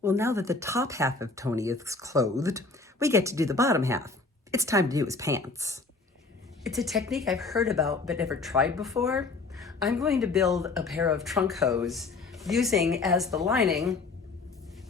Well, now that the top half of Tony is clothed, we get to do the bottom half. It's time to do his pants. It's a technique I've heard about but never tried before. I'm going to build a pair of trunk hose using as the lining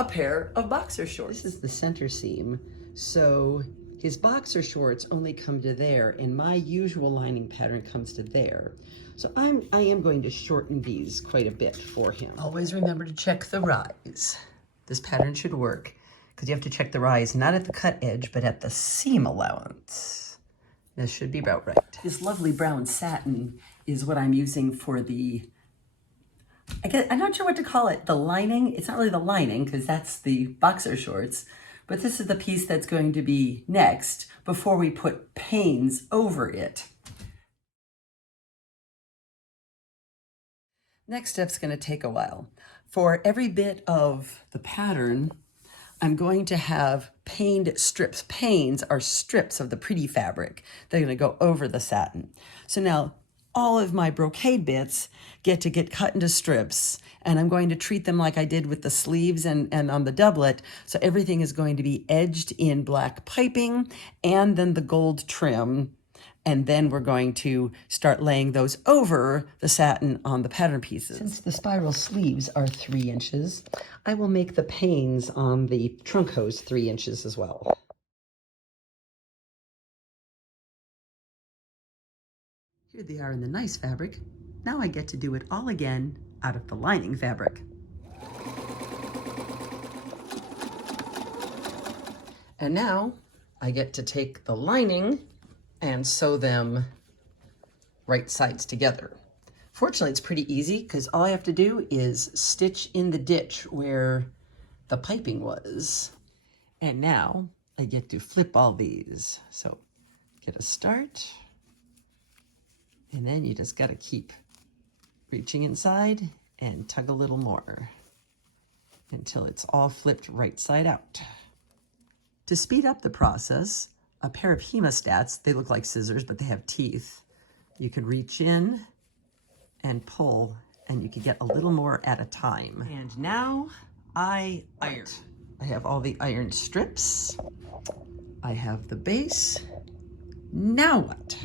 a pair of boxer shorts. This is the center seam, so his boxer shorts only come to there, and my usual lining pattern comes to there. So I am going to shorten these quite a bit for him. Always remember to check the rise. This pattern should work because you have to check the rise not at the cut edge, but at the seam allowance. This should be about right. This lovely brown satin is what I'm using for the, I'm not sure what to call it, the lining. It's not really the lining because that's the boxer shorts, but this is the piece that's going to be next before we put panes over it. Next step's going to take a while. For every bit of the pattern, I'm going to have paned strips. Panes are strips of the pretty fabric. They're going to go over the satin. So now all of my brocade bits get cut into strips, and I'm going to treat them like I did with the sleeves and on the doublet. So everything is going to be edged in black piping and then the gold trim. And then we're going to start laying those over the satin on the pattern pieces. Since the spiral sleeves are 3 inches, I will make the panes on the trunk hose 3 inches as well. Here they are in the nice fabric. Now I get to do it all again out of the lining fabric. And now I get to take the lining and sew them right sides together. Fortunately, it's pretty easy because all I have to do is stitch in the ditch where the piping was. And now I get to flip all these. So get a start, and then you just got to keep reaching inside and tug a little more until it's all flipped right side out. To speed up the process, a pair of hemostats, they look like scissors, but they have teeth. You can reach in and pull, and you can get a little more at a time. And now I iron. I have all the ironed strips. I have the base. Now what?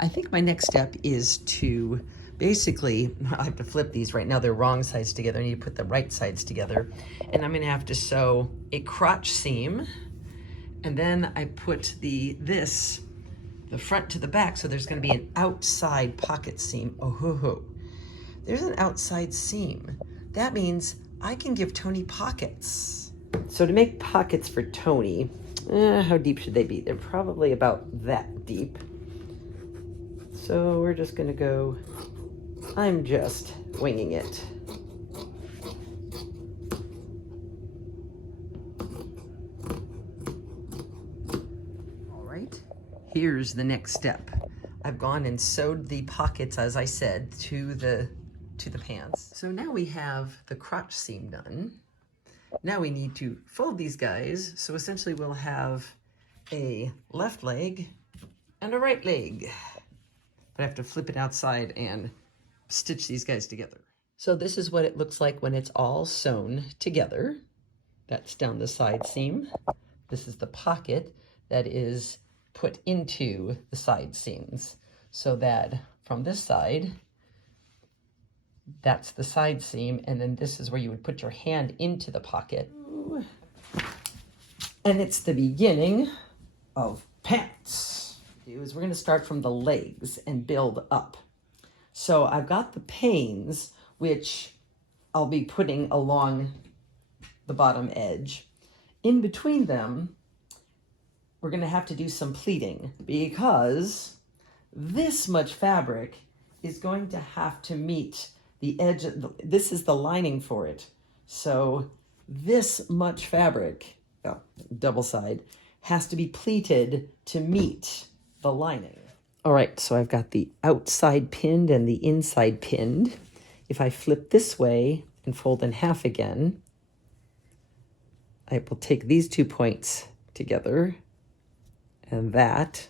I think my next step is to basically, I have to flip these right now. They're wrong sides together. I need to put the right sides together. And I'm gonna have to sew a crotch seam. And then I put the front to the back, so there's gonna be an outside pocket seam. Oh, ho, ho. There's an outside seam. That means I can give Tony pockets. So to make pockets for Tony, how deep should they be? They're probably about that deep. So we're just gonna go, I'm just winging it. Here's the next step. I've gone and sewed the pockets, as I said, to the pants. So now we have the crotch seam done. Now we need to fold these guys. So essentially we'll have a left leg and a right leg. But I have to flip it outside and stitch these guys together. So this is what it looks like when it's all sewn together. That's down the side seam. This is the pocket that is put into the side seams, so that from this side, that's the side seam, and then this is where you would put your hand into the pocket. And it's the beginning of pants. We're going to start from the legs and build up. So I've got the panes, which I'll be putting along the bottom edge. In between them, we're going to have to do some pleating because this much fabric is going to have to meet the edge. This is the lining for it. So this much fabric, double side, has to be pleated to meet the lining. All right, so I've got the outside pinned and the inside pinned. If I flip this way and fold in half again, I will take these 2 points together and that,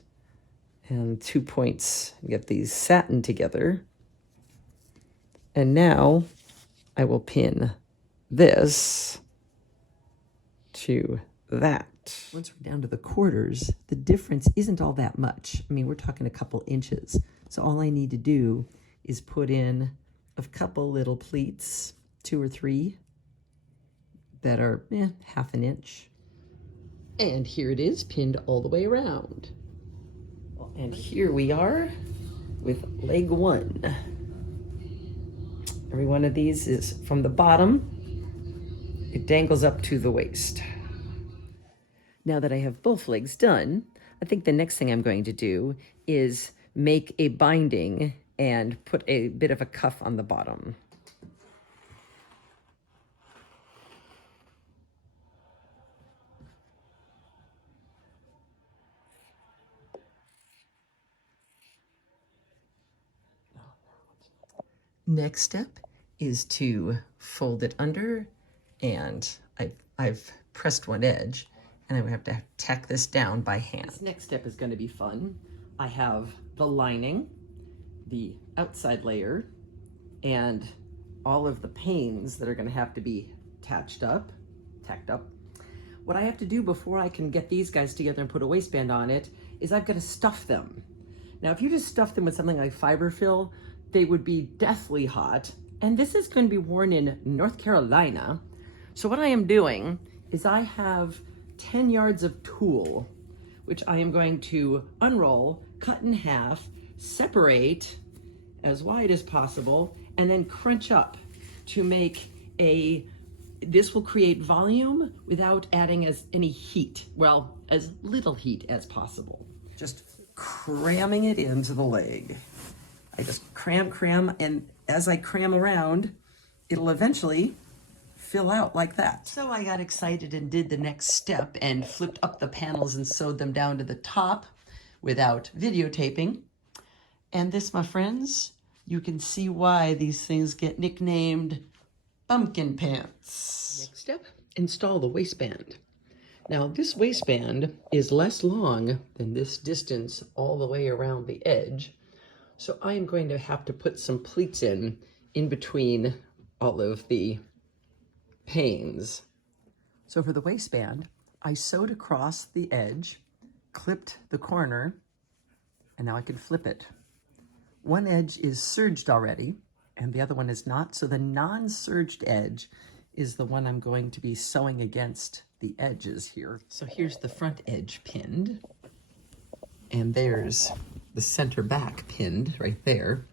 and 2 points, get these satin together. And now I will pin this to that. Once we're down to the quarters, the difference isn't all that much. I mean, we're talking a couple inches. So all I need to do is put in a couple little pleats, 2 or 3, that are half an inch. And here it is, pinned all the way around. And here we are with leg 1. Every one of these is from the bottom. It dangles up to the waist. Now that I have both legs done, I think the next thing I'm going to do is make a binding and put a bit of a cuff on the bottom. Next step is to fold it under, and I've pressed one edge, and I would have to tack this down by hand. This next step is going to be fun. I have the lining, the outside layer, and all of the panes that are going to have to be tacked up. What I have to do before I can get these guys together and put a waistband on it is I've got to stuff them. Now, if you just stuff them with something like fiber fill, they would be deathly hot. And this is going to be worn in North Carolina. So what I am doing is I have 10 yards of tulle, which I am going to unroll, cut in half, separate as wide as possible, and then crunch up to make this will create volume without adding any heat. Well, as little heat as possible. Just cramming it into the leg. I just cram, and as I cram around, it'll eventually fill out like that. So I got excited and did the next step and flipped up the panels and sewed them down to the top without videotaping. And this, my friends, you can see why these things get nicknamed pumpkin pants. Next step, install the waistband. Now this waistband is less long than this distance all the way around the edge. So I am going to have to put some pleats in between all of the panes. So for the waistband, I sewed across the edge, clipped the corner, and now I can flip it. One edge is serged already, and the other one is not. So the non-serged edge is the one I'm going to be sewing against the edges here. So here's the front edge pinned, and there's the center back pinned right there.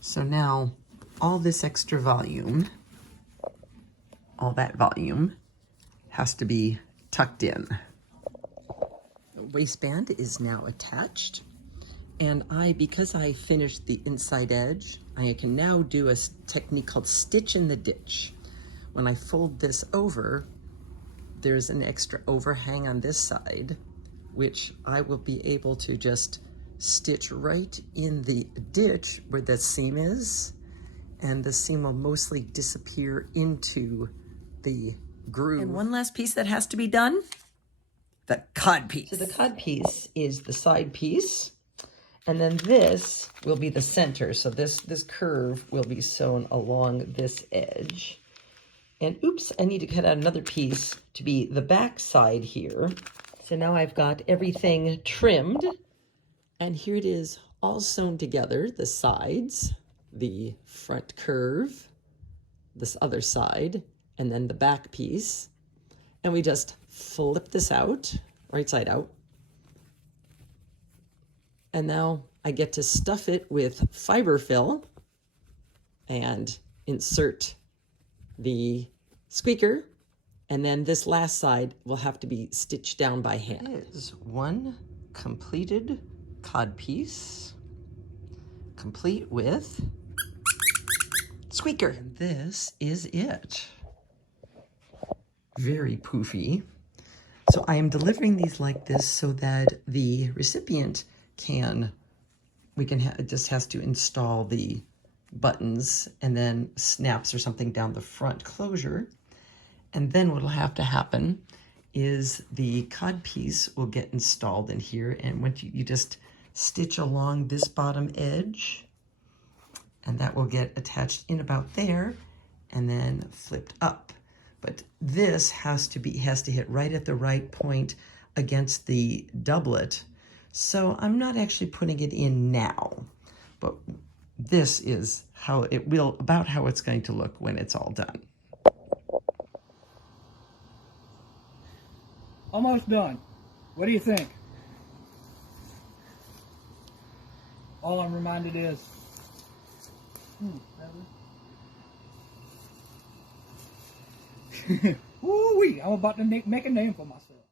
So now all this extra volume, all that volume has to be tucked in. The waistband is now attached, and because I finished the inside edge, I can now do a technique called stitch in the ditch. When I fold this over, there's an extra overhang on this side, which I will be able to just stitch right in the ditch where the seam is, and the seam will mostly disappear into the groove. And one last piece that has to be done, the codpiece. So the codpiece is the side piece, and then this will be the center. So this curve will be sewn along this edge. And oops, I need to cut out another piece to be the back side here. So now I've got everything trimmed, and here it is all sewn together, the sides, the front curve, this other side, and then the back piece. And we just flip this out, right side out. And now I get to stuff it with fiber fill and insert the squeaker, and then this last side will have to be stitched down by hand. It is one completed codpiece, complete with squeaker. And this is it. Very poofy. So I am delivering these like this so that the recipient just has to install the buttons and then snaps or something down the front closure. And then what'll have to happen is the codpiece will get installed in here, and once you just stitch along this bottom edge, and that will get attached in about there and then flipped up. But this has to hit right at the right point against the doublet. So I'm not actually putting it in now, but this is about how it's going to look when it's all done. Almost done. What do you think? All I'm reminded is, woo-wee, I'm about to make a name for myself.